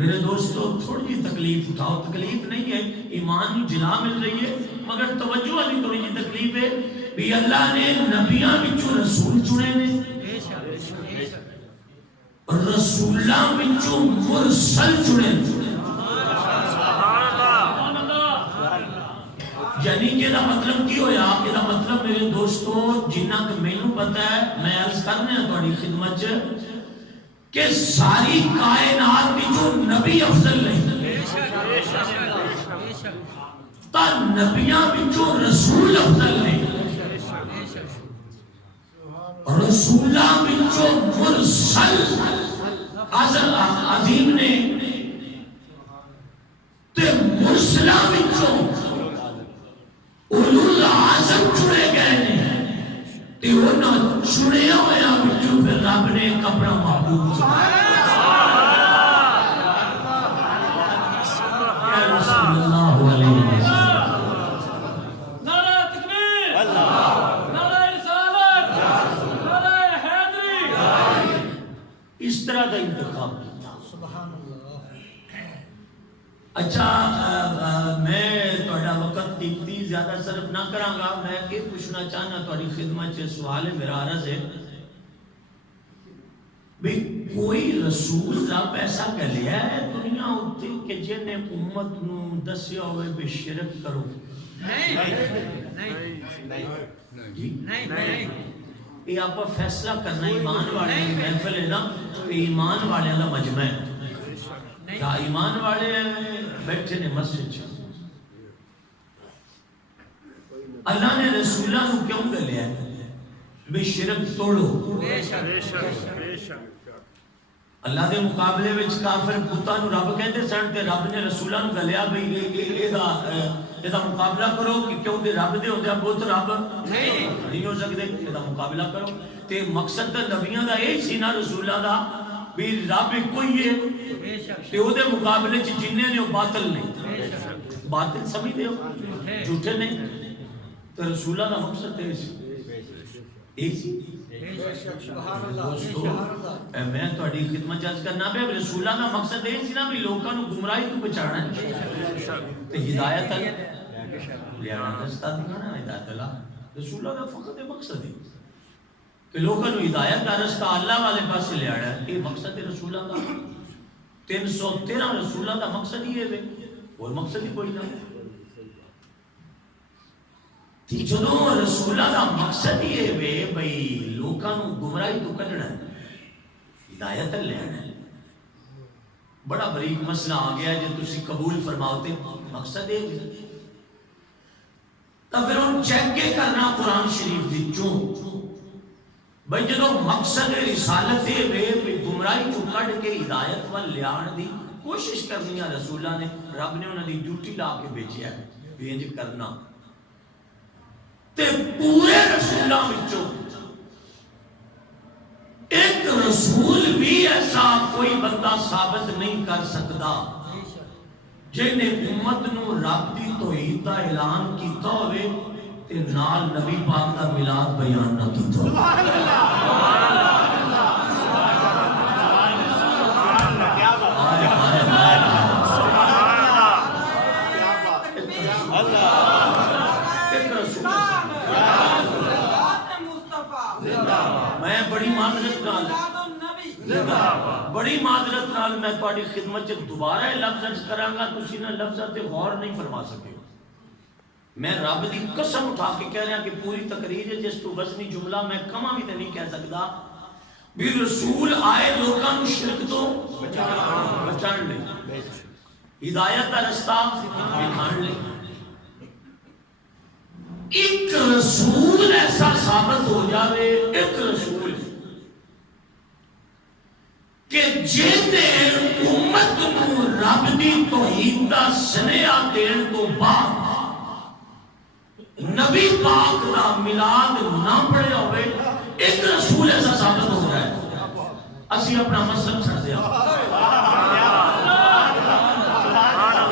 میرے دوستو تھوڑی جی تکلیف اٹھاؤ، تکلیف نہیں ہے، ایمان جلا مل رہی ہے، مگر توجہ والی تھوڑی جی تکلیف ہے بھی اللہ نے نبیاں وچوں رسول چنے نے، رسولاں وچوں مرسل چنے، یعنی کہ دا مطلب کی ہویا کہ دا مطلب میرے دوستو جنہ کہ میں نوں پتا ہے، میں عرض کرنے ہیں تھوڑی خدمت کہ ساری کائنات کی جو نبی افضل نہیں تا نبیاں بھی جو رسول افضل نہیں، رسولاں بھی جو مرسل عظیم نے تے مرسلاں بھی جو اولو العظم چڑے گئے نے تے انہوں چڑے ہوئے بچوں پھر رب نے کپڑا محبوب یا رسول اللہ علیہ وسلم نعرہ تکبیر، نعرہ رسالت، نعرہ حیدری، اس طرح کا انتخاب کیا۔ سبحان اللہ۔ اچھا میں توڑا وقت دیکھتی زیادہ صرف نہ کروں گا، میں یہ پوچھنا چاہنا توڑی خدمت سے سوال ہے میرا عرض ہے بھی کوئی رسول رب ایسا کر لیا ہے دنیا ہوتی کہ جن نے امت نو دسیا ہوئے بے شرک کرو؟ نہیں یہ آپ فیصلہ کرنا ایمان والے محفل ہے نا، ایمان والے اللہ مجمع ہے، کیا ایمان والے بیٹھے نے مسجد چھے، اللہ نے رسولہ نو کیوں کر لیا ہے بے شرک توڑو؟ اللہ دے مقابلے وچ کافر بتاں نو رب کہندے سن تے رب نے رسولاں نو گلیا بھئی ایدا مقابلہ کرو کہ کیوں دے رب دے ہوندے بت رب نہیں ہو سکدے، ایدا مقابلہ کرو تے مقصد تے نبیاں دا یہی سی نا رسولاں دا بھی رب کوئی ہے تے او دے مقابلے چ جننے نے باطل نہیں، باطل سمجھدے ہو جھوٹے نہیں، تو رسولاں دا مقصد تے ایک سی۔ دوستو میں تہاڈی خدمت عرض کرنا پیا رسولاں دا مقصد یہ سی نا بھی لوکاں نو گمراہی تو بچانا ہے تے ہدایت لیانا رستہ دکھانا، ہدایت اللہ رسولاں دا فقط مقصد ہے کہ لوکاں نو ہدایت دا رستہ اللہ والے پاسے لے آنا ہے، یہ مقصد ہے رسولاں دا۔ 313 رسولاں دا مقصد ہی ہے اور مقصد ہی کوئی نہ، جدوں رسولہ دا مقصد ہی ہے بھئی لوکاں نو گمراہی تو کڈنا ہے، ہدایت لے آنا ہے، بڑا بریک مسئلہ آ گیا ہے جو تسی قبول فرماؤتے مقصد ہے تو پھر ہم چیک کے کرنا قرآن شریف وچوں بھئی جدوں مقصد رسالت ہے گمراہی تو کڈ کے ہدایت وال لے آن دی کوشش کرنی ہے، رسولہ نے رب نے انہاں دی ڈیوٹی لا کے بھیجیا ہے بھی انج کرنا تے پورے رسولوں وچوں ایک رسول بھی ایسا کوئی بندہ ثابت نہیں کر سکتا جن نے امت نو رب دی توحید دا اعلان کیتا ہوئے تے نال نبی پاک دا میلاد بیان نہ کیتا ہوئے۔ میں بڑی معذرت نال میں تہاڈی خدمت چ دوبارہ لفظ کراں گا، تسی نہ لفظاں تے غور نہیں فرما سکے، میں رب دی قسم اٹھا کے کہہ رہا کہ پوری تقریر ہے جس تو وزنی جملہ میں کما بھی تے نہیں کہہ سکتا بھی رسول آئے لوکاں نو شرک تو بچان لے، ہدایت دا رستہ دکھان لے، ایک رسول ایسا ثابت ہو جاوے، ایک رسول کہ جن امت نو رب دی توحید دا سنیا دین تو بعد نبی پاک دا میلاد نہ پڑھے ہوئے، ایک رسول ایسا ثابت ہو رہا ہے، اسی اپنا مذہب چھڑ دیا،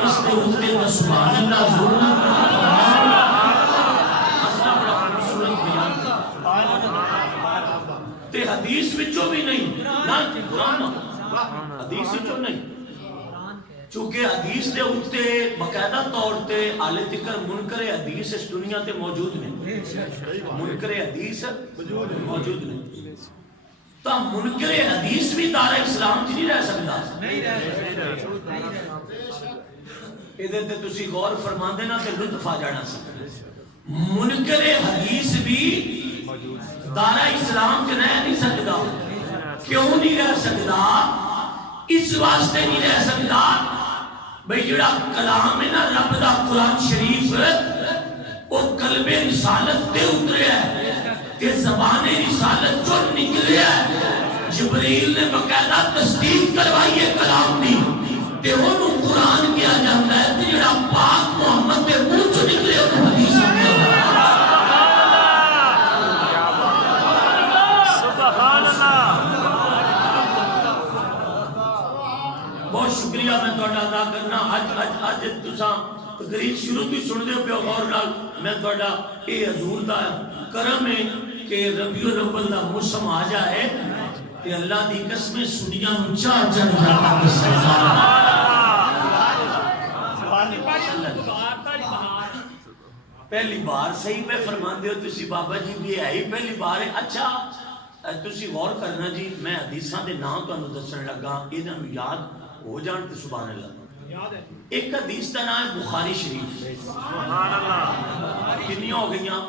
اس نے اتنے سبحان اللہ زور نہ تے حدیث وچوں بھی نہیں، نہ قرآن حدیث وچوں نہیں، چونکہ حدیث دے اتنے باقاعدہ طور تے حالے تکر منکر حدیث اس دنیا تے موجود نہیں، منکر حدیث موجود نہیں، تو منکر حدیث بھی دار اسلام چ نہیں رہ سکتا۔ ادھر تے تسی غور فرماندے نا تے لطف آ جانا سی۔ منکر حدیث بھی دار اسلام چ رہ نہیں سکتا۔ کیوں نہیں رہ سکتا؟ اس واسطے نہیں رہ سکتا بھئی جڑا کلام ہے نا رب دا قرآن شریف وہ قلب رسالت تے اترے ہے تے زبان رسالت جو نکلے ہے، جبریل نے باقاعدہ تصدیق کروائی ہے کلام دی تے انہوں قرآن کیا جاتا ہے تے جڑا پاک محمد تے منہ چ نکلے انہوں حدیث بہت شکریہ میں توڑا ادا کرنا۔ آج تساں تقریر شروع بھی سن دے پہ غور نال میں توڑا اے حضور دا کرم ہے کہ ربیع الاول دا موسم آ جائے کہ اللہ دی قسمیں سنیاں نچا چڑھ جاتا۔ پہلی بار صحیح پہ فرمان دے ہو تسی بابا جی بھی ہے ہی پہلی بار ہے۔ اچھا تسی غور کرنا جی، میں حدیثاں دے نام تو انہوں دسن لگا انہوں یاد ہو جان تے سبحان اللہ۔ ایک حدیث کا نام ہے بخاری شریف، سبحان اللہ، کنیاں ہو گئیاں؟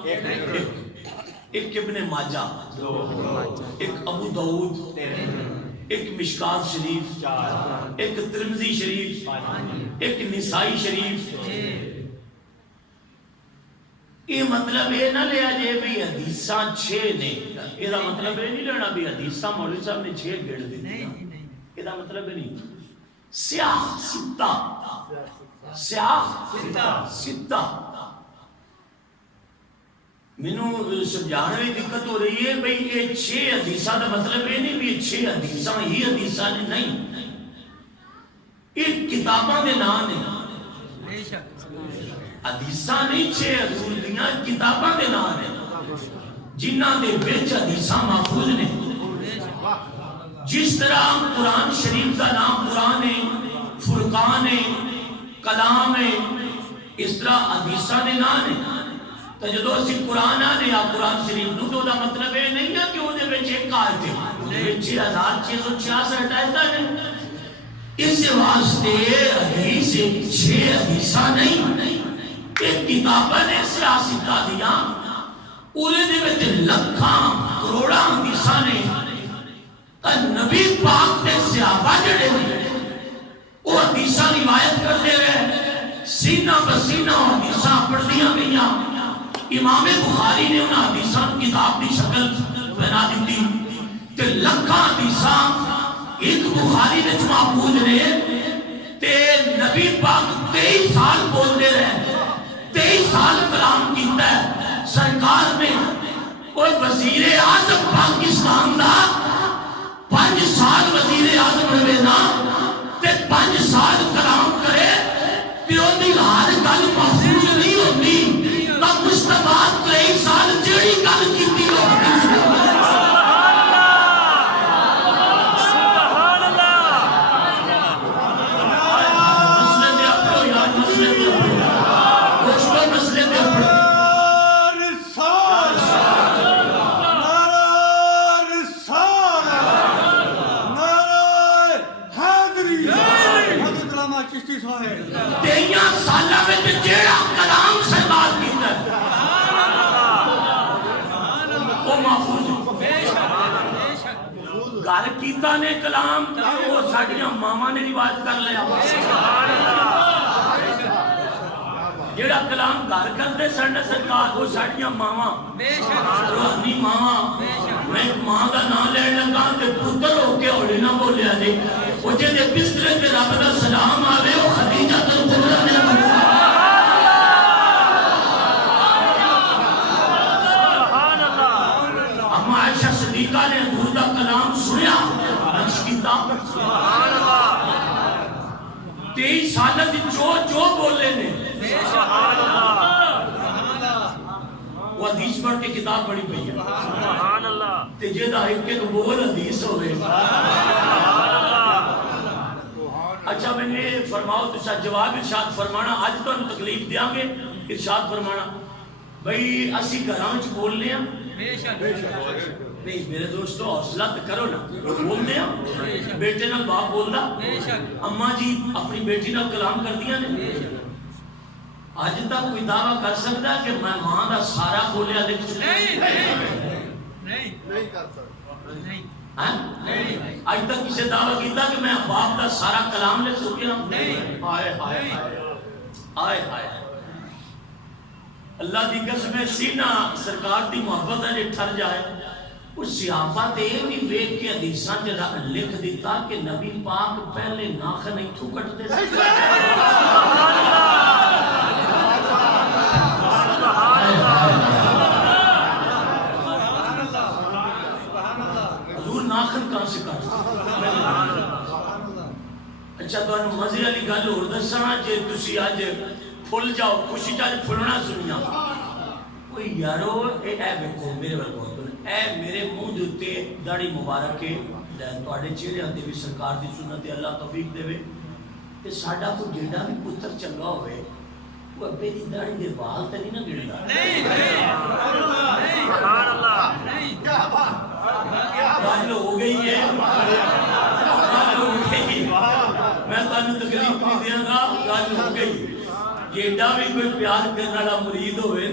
ایک ابن ماجہ، ایک ابو داؤد، ایک مشکات شریف، ایک ترمذی شریف، ایک نسائی شریف۔ یہ مطلب یہ نہ لیا جائے بھی حدیثاں 6 نے، یہ مطلب یہ نہیں لینا بھی حدیثاں مولوی صاحب نے 6 گڑ دی، یہ مطلب یہ نہیں۔ سیاہ ستہ، سیاہ ستہ، مینوں سمجھانے میں دقت ہو رہی ہے بھئی یہ 6 حدیثاں دا مطلب یہ نہیں بھی 6 حدیثاں ہی حدیثاں نے، نہیں، یہ کتاباں دے نام نے، حدیثاں نہیں 6 حضور دیاں کتاباں دے نام نے جنہاں دے وچ حدیثاں محفوظ نے۔ جس طرح قرآن شریف کا نام قرآن ہے، فرقان ہے، کلام ہے، اس طرح حدیثاں دے نام ہے۔ تو جدو اسی قرآن آنے یا قرآن شریف نو تو دا مطلب ہے نہیں ہے کہ وہ دے وچ ایک آیت ہے، 6666 آیتاں نے۔ اس واسطے حدیث 6 حدیثاں نہیں، ایک کتاباں نے سیاستہ دیا انہیں دے وچ لکھاں کروڑاں حدیثاں نے۔ نبی پاک دے صحابہ جڑے وہ حدیثاں روایت کرتے رہے، سینہ بسینہ حدیثاں پڑھدیاں گئیاں۔ امام بخاری نے انہاں حدیثاں کتاب دی شکل بنا دیتی تے لکھاں حدیثاں ایک بخاری وچ محفوظ نے تے نبی پاک 23 سال بولتے رہے، 23 سال کلام کیتا ہے۔ سرکار نے کوئی وزیر اعظم پاکستان دا 5 سال وزیر اعظم رہے نا تے 5 سال کلام کرے تے اودی ہر گل محفوظ نہیں ہوندی، تا مصطفیٰ 23 سال جڑی گل کیتی ہوندی۔ گھر کیتا نے کلام وہ ساڑیاں ماما نے روایت کر لیا، جیڑا کلام گھر کرتے سن سرکار وہ ساڑیاں ماما، روحانی ماما۔ میں ایک ماں کا نام لین لگا تے پتر ہو کے ہوڑے نہ بولیا دے، وہ جے دے بسترے تے رب دا سلام آوے وہ خدیجہ الکبریٰ نے بولیا۔ اما عائشہ صدیقہ نے حضور دا کلام سنیا، عرش کیتا، 23 سالہ جو بولے نے، وہ حدیث پڑھ کے کتاب پڑھی پئی ہے، تے جے دا ایک بول حدیث ہوئے۔ اچھا میں نے فرماؤ تو جواب ارشاد فرمانا اج تو تکلیف دیاں گے ارشاد فرمانا بھئی اسی گھراں وچ بولنے ہیں بے شک نہیں میرے دوستو حوصلہ تو کرو نا بولنے ہیں بیٹے نال باپ بولدا بے شک اماں جی اپنی بیٹی نال کلام کر دیاں نے اج تک کوئی دعویٰ کر سکتا ہے کہ میں ماں دا سارا بولیا لکھ چکا نہیں کر سکتا نہیں اج تک کسی دعویٰ کیتا کہ میں باپ دا سارا کلام لکھ چکیا نہیں آئے آئے آئے آئے اللہ دی قسم ہے سینہ سرکار دی محبت ہے ٹھر جائے اس صحابہ تے بھی ویکھ کے حدیثاں جڑا لکھ دیتا کہ نبی پاک پہلے ناخن نہیں تھو کٹتے سے حضور ناخن کہاں سے کٹتے اچھا تو انہوں مزے علی گل اور دسنا جے تسی آج پھول جاؤ خوشی چاہے پھولنا سنیا کوئی یارو اے بیکو میرے والکو اے میرے منہ دیتے داڑی مبارک کے توڑے چہرے آتے بھی سرکار دی سنت اللہ توفیق دے وے کہ ساڑھا کو جیڑا بھی پتر چنگا ہوئے وہ ابے دی داڑی دے بال تے نہیں نہ گردا نہیں سبحان اللہ نہیں کیا بات گل ہو گئی ہے میں تانوں تکلیف نہیں دیاں گا گل ہو گئی جیڑا بھی کوئی پیار کرنے والا مرید ہوئے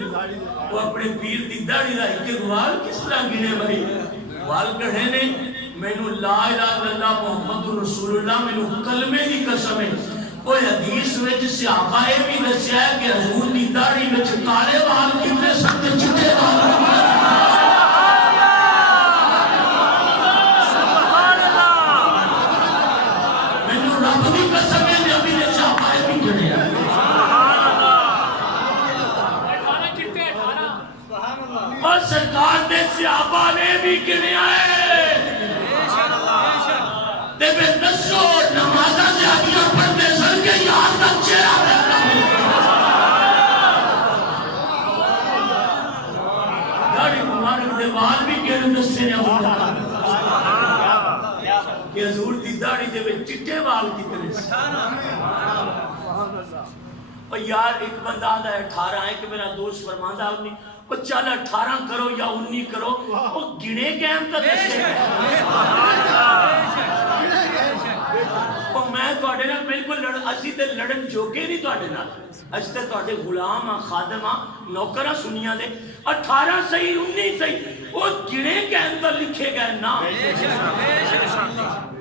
وہ اپنے پیر دی داڑھی دا ایک وال کس طرح گنے بھائی وال کڑھے نے مینوں لا الہ الا اللہ محمد رسول اللہ مینوں کلمے دی قسم ہے کوئی حدیث وچ صحابہ بھی دسیا ہے کہ حضور دی داڑھی وچ کالے وال کتنے سن تے چٹے وال سبحان اللہ مینوں رب دی قسم ہے نبی نے صحابہ بھی گھڑیا اور سرکار دے صحابہ نے بھی گنیا ہے دے بے دسو نمازہ زیادیاں پڑھتے سن کے یاد تک چہرہ رہتا ہے داڑھی مبارک دے وال بھی گھر دستے نے کہ حضور دی داڑھی دے بے چٹے وال کتنے سے اور یار ایک بندہ آدھا ہے 18 ہے کہ میرا دوست فرماندہ ہے وہ چل 18 کرو یا 19 کرو وہ گنے گئے ہم تک دسے میں توڑے نا بالکل اسی تے لڑن جوگے نہیں توڑے نا اسی تے توڑے غلام خادم نوکرہ سنیا دے 18 صحیح 19 صحیح وہ گنے کے اندر لکھے گئے نا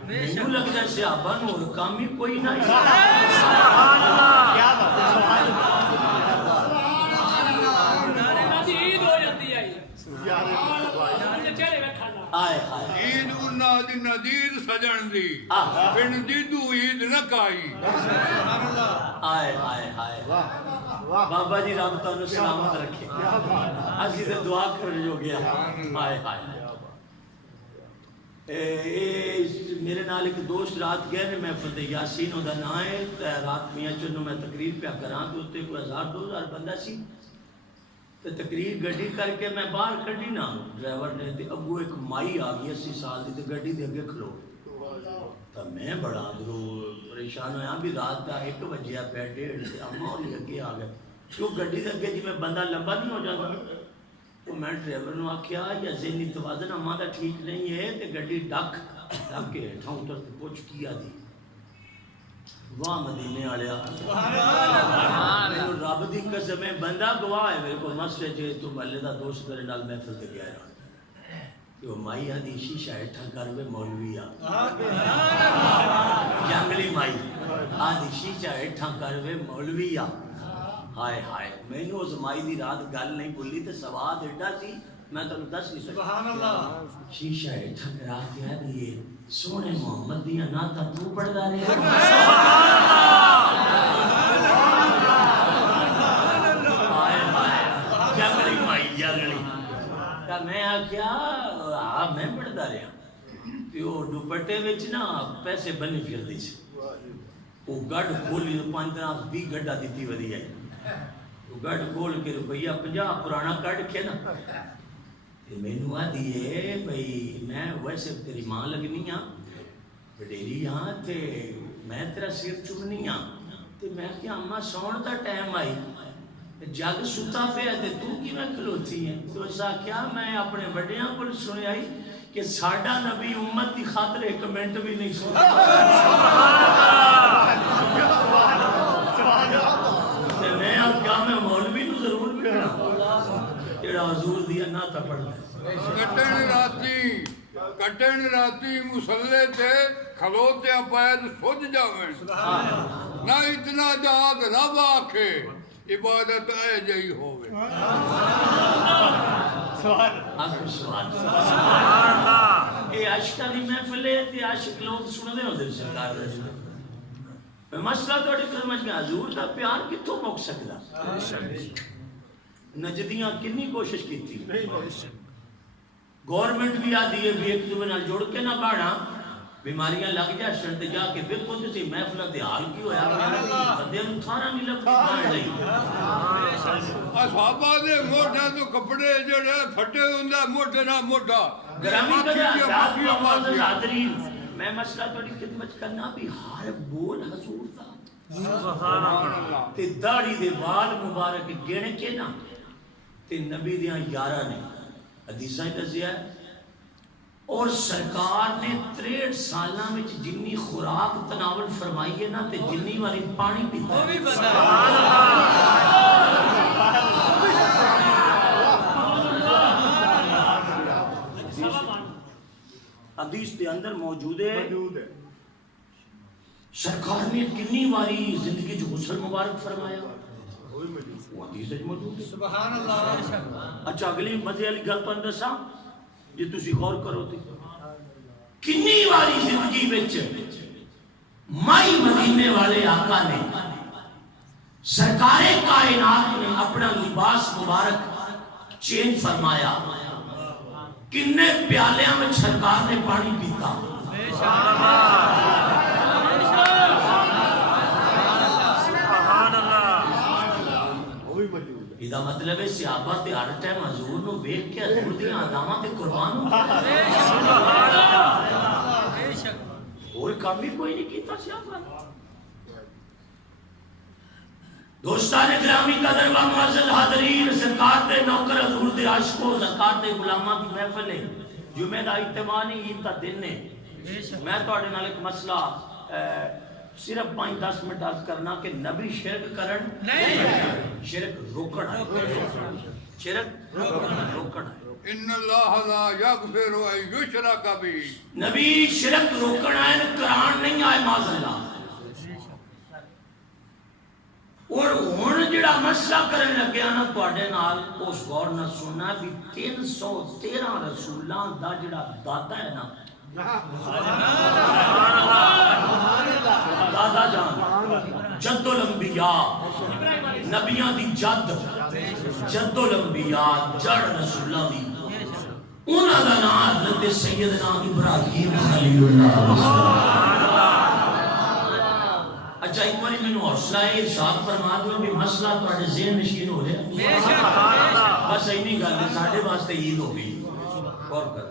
مینوں لگتا ہے صحابہ نور کامی کوئی نہ سبحان اللہ کیا بات آئے آئے عید انہ دی ندیر سجن دی پھن دیدو عید نہ کائی آئے آئے آئے بابا جی رب تانوں سلامت رکھے اسی تے دعا کر جو گیا آئے آئے میرے نال ایک دوست رات گئے نے میں فتح یاسین دا نام ہے رات میاں چنو میں تقریر پہ کراں تو تے کوئی 1000-2000 بندہ سی تو تقریر گڈی کر کے میں باہر کھڑی نا ڈرائیور نے تے اگو ایک مائی آ گئی 80 سال دی تے گڈی دے اگے کھلو تو میں بڑا اندروں پریشان ہویا بھی رات دا 1 بجے پہ 1:30 تے اماں ہولی اگے آ گئے کیوں گڈی دے اگے جی میں بندہ لمبا نہیں ہو جاتا تو میں ڈرائیور نے آکھیا یا ذہنی توازن اماں دا ٹھیک نہیں ہے تے گڈی ڈک کے ہٹھاں اتر تے پوچھ کیا دی واہ مدینے آلیا میرے رب دی قسم ہے بندہ گواہ ہے میرے کو مسجد جے تو محلے دا دوست میرے نال محفل تے گیا ہے کہ وہ مائی آدھی شیشہ اٹھا کر وے مولوی آ جنگلی مائی آدھی شیشہ اٹھا کر وے مولوی آ ہائے ہائے میں نے اس مائی دی رات گل نہیں بھولی تے سواد ایڈا سی میں تو دس نہیں سکتا سبحان اللہ شیشہ اٹھا کر آ کے دیے سونے محمد دیاں ناتا تو پڑھدا رہے جنگلی مائی جنگلی میں آکھیا میں پڑھدا رہا تے او دوپٹے وچ نا پیسے بنے پھردی سی او گڈ کھولی 5-20 گڈا دتی ودی ہے او گڈ کھول کے روپیہ 50 پرانا کڈ کے نا تے مینوں آدھی ہے بھئی میں ویسے تیری ماں لگنی ہاں وڈیری ہاں تے میں تیرا سر چومنی ہاں تے میں کہ اما سون دا ٹائم آئی جگ ستا پیا تے تو کیویں کھلوتی ہے؟ تو اس کیا میں اپنے بڑیاں کو سنیا کہ ساڈا نبی امت کی خاطر ایک منٹ بھی نہیں سوتا تے میں کیا میں مولوی نو ضرور پڑھنا جڑا حضور دی نعت پڑھنا کٹن راتی مسلے تے کھلوتے پیر سج جاویں نہ اتنا جاگ رب آکھے عبادت اے جئی ہووے سبحان اللہ اے عاشقاں دی محفل ہے تے عاشق لوگ سننے ہوندے سرکار دے میں مسئلہ توڑی سمجھ گیا حضور دا پیار کتھوں مک سکدا نجدیاں کنی کوشش کیتی گورنمنٹ بھی آدھی ہے بھی ایک دوسرے نال جوڑ کے نہ باڑا بیماریاں لگ جا شرط جا کے بالکل تسی محفل دے حال کی ہویا بندے نوں تھارا نہیں لگتی باڑ لئی اصحابہ دے موٹے تو کپڑے جڑے پھٹے ہوندا موٹے نہ موٹا گرامی قدر حاضرین میں مسئلہ تھوڑی خدمت کرنا بھی ہر بول حضور دا سبحان اللہ تے داڑھی دے وال مبارک گن کے نا تے نبی دیاں 11 نے حدیثاں دسیا ہے اور سرکار نے 63 سالاں وچ جنی خوراک تناول فرمائی ہے نا تے جنی والی پانی پیتا ہے حدیث کے اندر موجود ہے سرکار نے کنی واری زندگی جو غسل مبارک فرمایا وہ حدیث وچ موجود ہے سبحان اللہ اچھا اگلی مزے والی گل تو دساں جی تسی غور کرو تے کنی واری زندگی وچ مائی مدینے والے آقا نے سرکار کائنات نے اپنا لباس مبارک چینج فرمایا کنے پیالیاں میں سرکار نے پانی پیتا یہ مطلب ہے صحابہ تے ہر ٹائم حضور نو ویکھ کے حضور دی اداماں تے قربان ہو اور کام بھی کوئی نہیں کیتا صحابہ دوستان گرامی قدر و معزز حاضرین سرکار دے نوکر حضور دے عاشقوں سرکار دے غلاماں دی محفل ہے جمعہ دا اجتماع نہیں عید دا دن ہے میں تواڈے نال ایک مسئلہ صرف 5-10 منٹ عرض کرنا کہ نبی شرک کرن نہیں شرک روکن ہے شرک روکن ہے ان اللہ لا یغفر ان یشرک بہ نبی شرک روکن ہے قرآن نہیں آئے معاذ اللہ اور ہن جڑا مسئلہ کرن لگیا نا تواڈے نال اس غور نہ سننا بھی 313 رسولاں دا جڑا دادا ہے نا دادا جان جد الانبیاء نبیاں دی جد جد الانبیاء جڑ رسولاں دی انہاں دا نام حضرت سیدنا ابراہیم خلیل اللہ اچھا ایک باری میں نے حوصلہ ارشاد فرما دو بھی مسئلہ تواڈے ذہن نشین ہو رہا بس اینی گل ہے ساڈے واسطے عید ہو گئی غور کر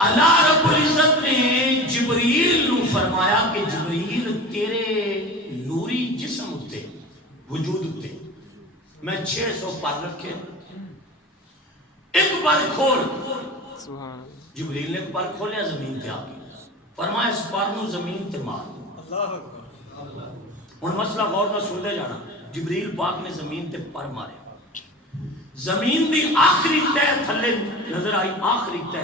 اللہ رب العزت نے جبریل نو فرمایا کہ جبریل تیرے نوری جسم اتے وجود اتے میں 600 پر رکھے ایک پر کھول جبریل نے ایک پر کھولیا زمین پہ آگئی فرمایا اس پر نو زمین تے مار اور مسئلہ غور نہ سن دے جانا جبریل پاک نے زمین تے پر مارے زمین دی آخری تہ تھلے نظر آئی آخری تہ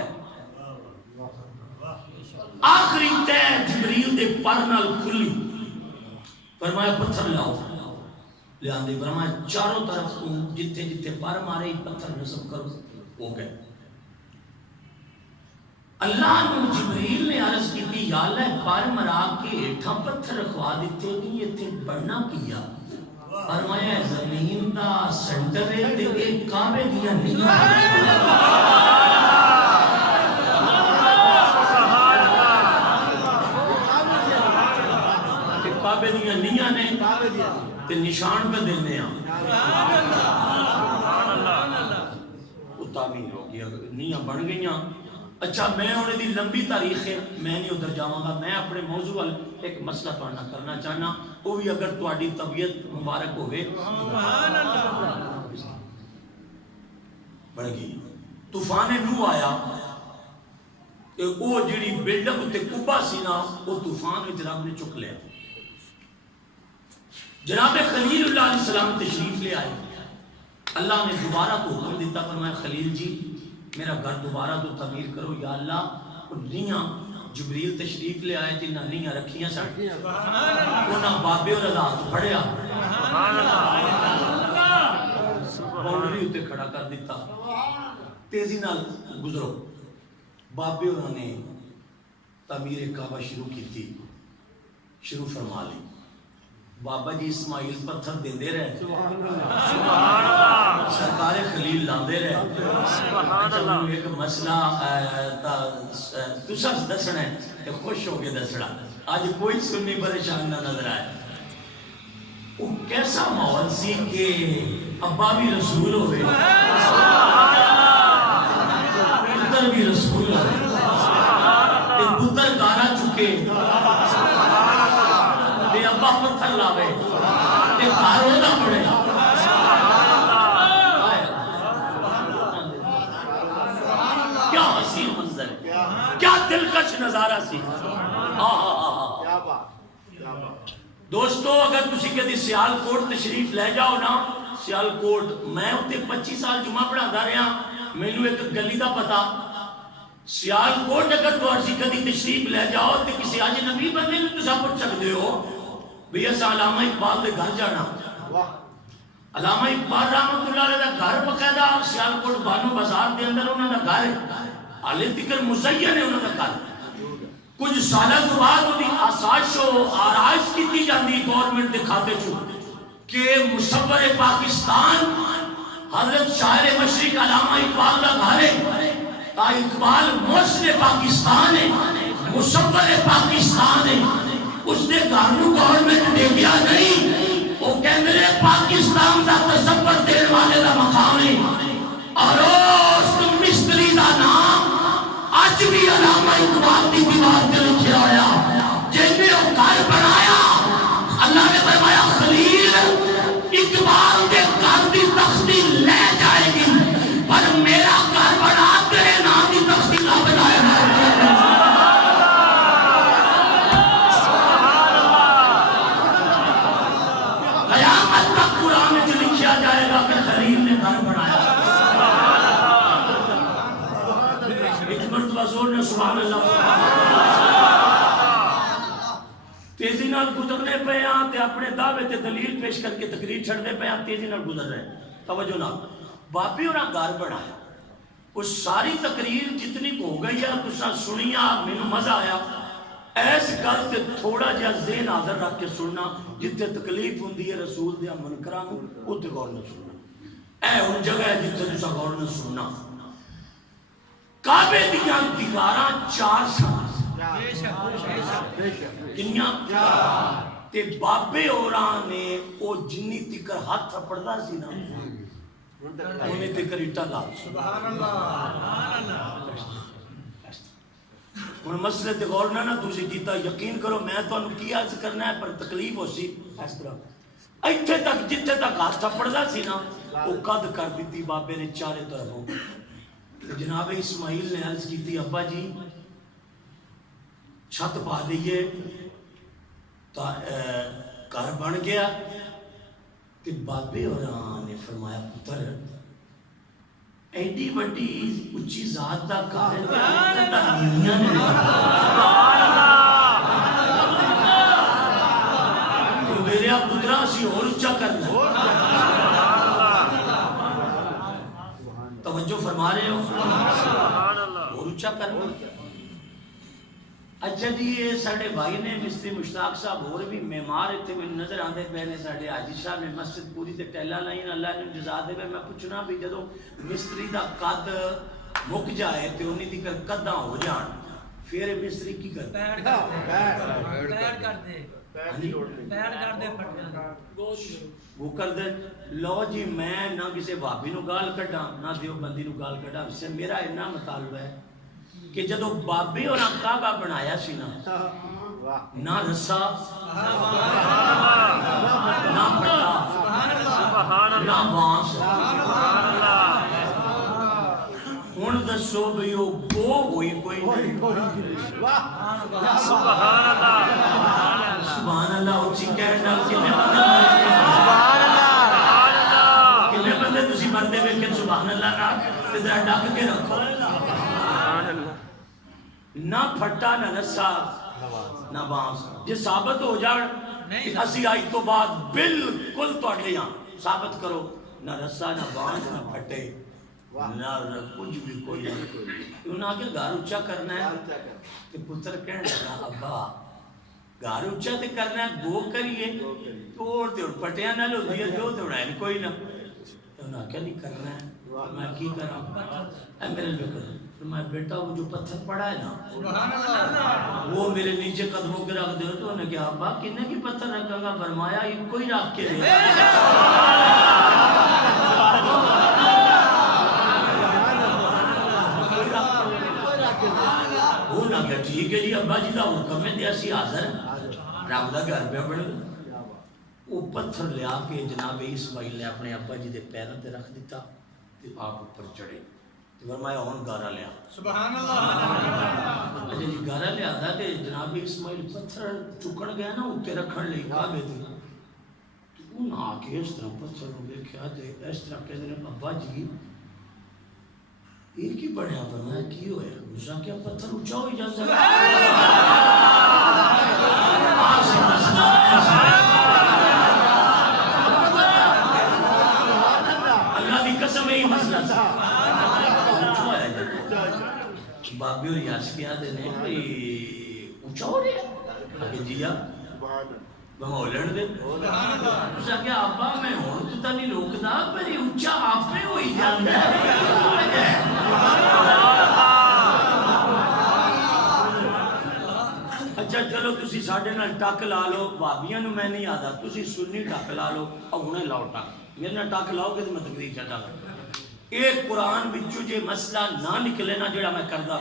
آخری تہ جبریل دے پر نال کھلی فرمایا پتھر لاؤ لے آندے فرمایا چاروں طرف جتھے جتھے پر مارے پتھر نصب کرو ہو گئے اللہ نے جبریل نے عرض کی تھی یا اللہ پر مرا کے ہیٹھاں پتھر رکھوا دیتے کہ یہ تھے بڑھنا کیا فرمایا زمین دا سنٹر ہے تے ایک کعبے دیا نہیں کعبے دیا نیاں نے تے نشان پہ دینے ہیں وہ تعمیر ہو گیا نیاں بن گئیاں اچھا میں انہیں دی لمبی تاریخ ہے، میں نہیں ادھر جاؤں گا، میں اپنے موضوع وال ایک مسئلہ پڑھنا کرنا چاہنا، وہ بھی اگر تہاڈی طبیعت مبارک ہوئے بڑھ گئی۔ طوفان نوح آیا تے وہ جڑی بلڈنگ تے کبا سی نا وہ طوفان وچ رب نے چک لیا۔ جناب خلیل اللہ علیہ السلام تشریف لے آئے، اللہ نے دوبارہ تو حکم دیتا، فرمایا خلیل جی میرا گھر دوبارہ تو تعمیر کرو یا اللہ۔ نیاں جبریل تشریف لے آئے جنہاں نیاں رکھیاں سن، انہاں بابے اور ہاتھ پھڑیا، باؤنڈری اتنے کھڑا کر دیتا، تیزی نال گزرو۔ بابے انہوں نے تعمیر کعبہ شروع کی تھی، شروع فرما لی۔ بابا جی اسماعیل پتھر دیندے رہے، سرکار خلیل لاندے رہے۔ اچھا ایک مسئلہ تسا دسنا ہے کہ خوش ہو کے دسنا، آج کوئی سنی پریشان نہ نظر آئے۔ وہ کیسا ماحول سی کہ ابا بھی رسول ہوئے، پتر بھی رسول ہوئے، پتر گارا چکے ابا پتھر لاوے گھر ہونا پڑے۔ کیا حسین منظر ہے، کیا دلکش نظارہ سی۔ دوستو اگر تسی کدی سیال کوٹ تشریف لے جاؤ نا، سیال کوٹ میں اتنے 25 سال جمعہ پڑھاتا رہا، مینوں ایک گلی دا پتا، سیال کوٹ اگر تسی کدی تشریف لے جاؤ تو کسی اجنبی بندے نوں تساں پوچھ سکدے ہو بھی ایسا علامہ اقبال دے گھر جانا۔ علامہ اقبال رحمت اللہ علیہ دا گھر باقاعدہ سیالکوٹ بانو بازار دے اندر انہوں دا گھر ہے، حالے تکر مزین ہے انہوں دا گھر۔ کچھ سالہ کے بعد انہی آسائش و آرائش کیتی جاندی گورنمنٹ دے کھاتے چھو کہ مصور پاکستان حضرت شاعر مشرق علامہ اقبال دا گھر ہے، تا اقبال محسن پاکستان ہے، مصور پاکستان ہے۔ اس نے گھروں گورنمنٹ دے دیا نہیں، وہ کہنے لے پاکستان دا تصور دین والے دا مقام ہے۔ اور اس مستری دا نام آج بھی علامہ اقبال دی دیوار تے لکھیا ہویا، جن نے وہ گھر بنایا اللہ نے فرمایا خلیل اقبال دے گھر دی تختی لے جائے گی پر میرا گھر بنا تیرے نام دی تختی نہ بنائے گا۔ جائے گا کہ خلیل نے گھر بنایا۔ ایک مرتبہ زور نے سبحان اللہ تیزی نال گزرنے پہ یہاں تے اپنے دعوے تے دلیل پیش کر کے تقریر چھڑنے پہ یہاں تیزی نال گزر رہے ہیں۔ توجہ نہ باپی اور گھر بنایا، اس ساری تقریر جتنی کو ہو گئی ہے تسا سنیا، میں مزہ آیا۔ ایس گل تے تھوڑا جہا ذہن حاضر رکھ کے سننا، جتنے تکلیف ہوندی ہے رسول دیا منکراں نوں اوتے غور نہ سننا، اے ان جگہ ہے جتنے تسا غور نہ سننا۔ کعبے دیاں دیواراں 4 سن، کنیاں تے بابے اوراں نے او جنی تکر ہاتھ تھپڑدا سی نا انہیں تکر اٹا لا۔ سبحان اللہ۔ انہیں مسئلے تے غور نہ تسی کیتا، یقین کرو میں تو انہوں کیا عرض کرنا ہے پر تکلیف ہو سی اس طرح ایتھے تک جتھے تک ہاتھ پڑدا سی نا وہ قد کر دیتی بابے نے چارے طرفوں۔ جناب اسماعیل نے عرض کیتی ابا جی چھت پا دئیے، گھر بن گیا۔ کہ بابے اور نے فرمایا پتر ایڈی وڈی اچھی ذات دا گھر ہے کدا دنیا نے میرے پترا سی اور اچھا کرنا۔ توجہ فرما رہے ہو، اور اچھا کرنا۔ اچھا جی یہ ساڑھے بھائی نے مستری مشتاق صاحب اور بھی معمار اتنے میں نظر آنے پہنے ساڑھے حاجی صاحب نے مسجد پوری تے ٹیلا لائن اللہ نے جزا دے میں پوچھنا بھی جدو مستری دا قد مک جائے تے انہی دی قداں ہو جان پھر مستری کی کرتے پیر کر دے وہ کر دے۔ لو جی میں نہ کسی بھابی نو گال کٹا نہ دیو بندی نو گال کٹا، اس سے میرا اتنا مطالبہ ہے کہ جدو بابے اور کعبہ بنایا سی نا نہ رسا نہ پٹا نہ بانس ہن دسو بھئی وہ گو ہوئی کوئی نہیں سبحان اللہ سبحان اللہ اچھی کہنا کنے بندے تسی بندے ویکھے سبحان اللہ نہ ذرا ڈک کے رکھو نہ پھٹا نہ رسا نہ بانس جے ثابت ہو جائے کہ اسی آئی تو بعد بالکل توڑے یہاں ثابت کرو نہ رسا نہ بانس نہ پھٹے نہ کچھ بھی کوئی نہیں انہوں نے آگے گھر اچھا کرنا ہے کہ پتر کہنے لگا ابا گھر اچھا تے کرنا ہے گو کریے توڑ پٹیاں نہ لو دیا جو توڑا ہے کوئی نہ انہوں نے کیا نہیں کرنا ہے میں کی کرا اے میرے لئے کرا میں بیٹا وہ جو پتھر پڑا ہے نا وہ میرے نیچے قدموں کے رکھ دے تو انہوں نے کہا ابا کنے کی پتھر رکھا گا فرمایا ان کو ہی رکھ کے دے وہ نہ کہ ٹھیک ہے جی ابا جی دا حکم ہے دیا سی حاضر رب دا گھر پہ بڑے وہ پتھر لیا کے جناب اسماعیل نے اپنے ابا جی دے پیروں تے رکھ دیتا تے آپ اوپر چڑھے تے فرمایا ہن گارا لیا سبحان اللہ اجے جی گارا لیا دا تے جناب اسماعیل پتھر چکن گیا نا اوتے رکھن لئی کعبے تے وہ نہ آ کے اس طرح پتھر نو دیکھیا تے اس طرح کہندے نے ابا جی یہ کی بڑھیا فرمایا کی ہویا گزا کیا پتھر اونچا ہو جاتا ہے اللہ دی قسم ہے یہ مسئلہ تھا بابی اور یاس کیا دینے اونچا ہو رہا ہے آگے جیا بہولن دے گزا کیا ابا میں ہوں تو تا نہیں روکدا پر یہ اونچا آپ میں ہوئی جاندہ ہے اچھا چلو تسی ساڑھے نال ٹاک لا لو بابیاں نو میں نہیں آدھا تسی سنی ٹاک لا لو اونے لاؤ ٹاک میرے نال ٹاک لاؤ گے تو میں تقریر چاہتا ہوں ایک قرآن بچو جے مسئلہ نہ نکلے نا جڑا میں کردہ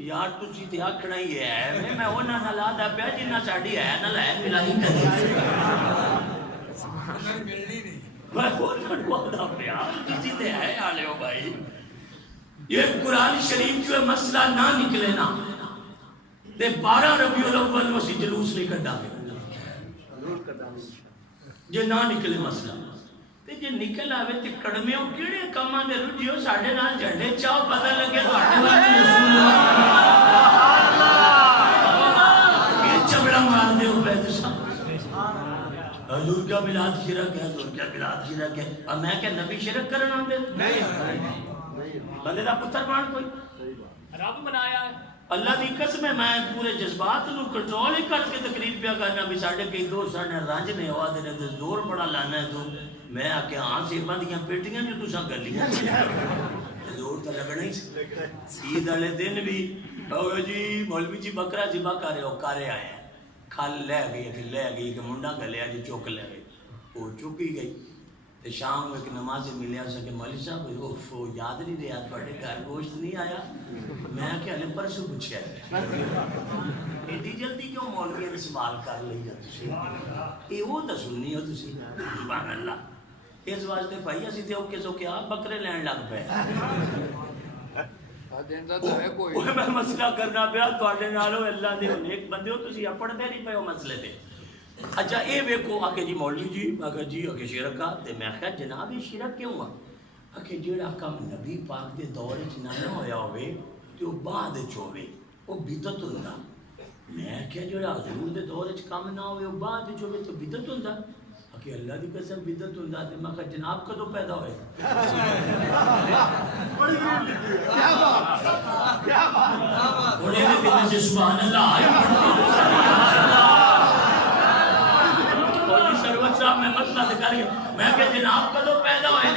یار تسی تے آکھنا ہی ہے میں اونا نہ لا دا پیا جنہ ساڑھی ہے نہ لائے ملا ہی کر میں اونا نہ دا پیا تسی تے ہے آلے ہو بھائی یہ قرآن شریف جو مسئلہ نہ نکلے نا تے 12 ربیع الاول میں سی جلوس نہیں کردہ جے نہ نکلے مسئلہ تے جے نکل آوے تے کڑمے ہو کیڑے کامان دے رجیو ساڑھے نال جھنڈے چاہو پتہ لگے تو آٹھے بات یہ چبڑا مار دے ہو پہتے صاحب حضور کیا ملاد شرک ہے حضور کیا ملاد شرک ہے اور میں کہ نبی شرک کرنا ہوں دے بندے دا پتر بان کوئی رب بنایا ہے اللہ دی قسم ہے میں پورے جذبات نو کنٹرول ہی کر کے تقریر پیا کرنا بھی ساڑھے کئی دور ساڑھے رانج نے ہوا دینے تو زور بڑا لانا ہے تو میں آکے ہاں سے بندیاں پیٹیاں جو تو ساں کر لیا زور تا لگنا ہی عید والے دن بھی جی مولوی جی بکرا ذبح کر رہے ہو کارے آئے ہیں کھال لے گئی کہ منڈا گلیا جو چوک لے گئی وہ چوکی گئی تو شام میں ایک نماز ملیا سا کہ مولوی صاحب وہ یاد نہیں رہا تھوڑے گھر گوشت نہیں آیا میں کہ ہلے پرسوں پوچھیا ایڈی جلدی کیوں مولوی نے سوال کر لی جاتی یہ وہ تو سننی ہو تسی سبحان اللہ اس واسطے بھائی اسی تے اوکے سو کہ آپ بکرے لین لگ پے میں مسئلہ کرنا پیا تواڈے نال اللہ دے نیک بندے ہو تسی اپڑتے نہیں پے مسئلے تے اچھا اے ویکھو آکے جی مولوی جی آکے جی آکے شرک کا تے میں کہا جناب یہ شرک کیوں ہوا آکے جیڑا کام نبی پاک دے دور وچ نہ ہویا ہوئے تے وہ بعد وچ ہوے وہ بدعت ہوندا میں کہا جیڑا حضور دے دور وچ کام نہ ہوئے وہ بعد وچ ہوے تو بدعت ہوندا کہ اللہ دی قسم بدعت ہوندا تے میں کہا جناب کدوں پیدا ہوئے کیا بات انہیں دے دل سے سبحان اللہ سروت صاحب میں مسئلہ دکھا رہی ہوں میں کہ جناب کدوں پیدا ہوئے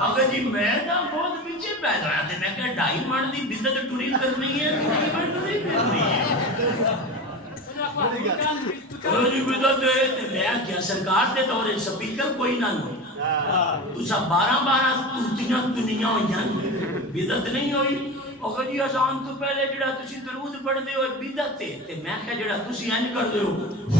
اگر جی میں دا بہت پیچھے پیدا ہویا تھے میں کہ 2.5 من دی بدعت ٹوری کرنی ہے میں کیا سرکار دے دور سپیکر کوئی نہ ہو تو سب 12 توتیاں دنیا ہوئی ہیں بدعت نہیں ہوئی ਉਹ ਜੀ ਅਜ਼ਾਨ ਤੋਂ ਪਹਿਲੇ ਜਿਹੜਾ ਤੁਸੀਂ ਦਰੂਦ ਪੜ੍ਹਦੇ ਹੋ ਬਿਦਅਤ ਹੈ ਤੇ ਮੈਂ ਕਿਹਾ ਜਿਹੜਾ ਤੁਸੀਂ ਇੰਜ ਕਰਦੇ ਹੋ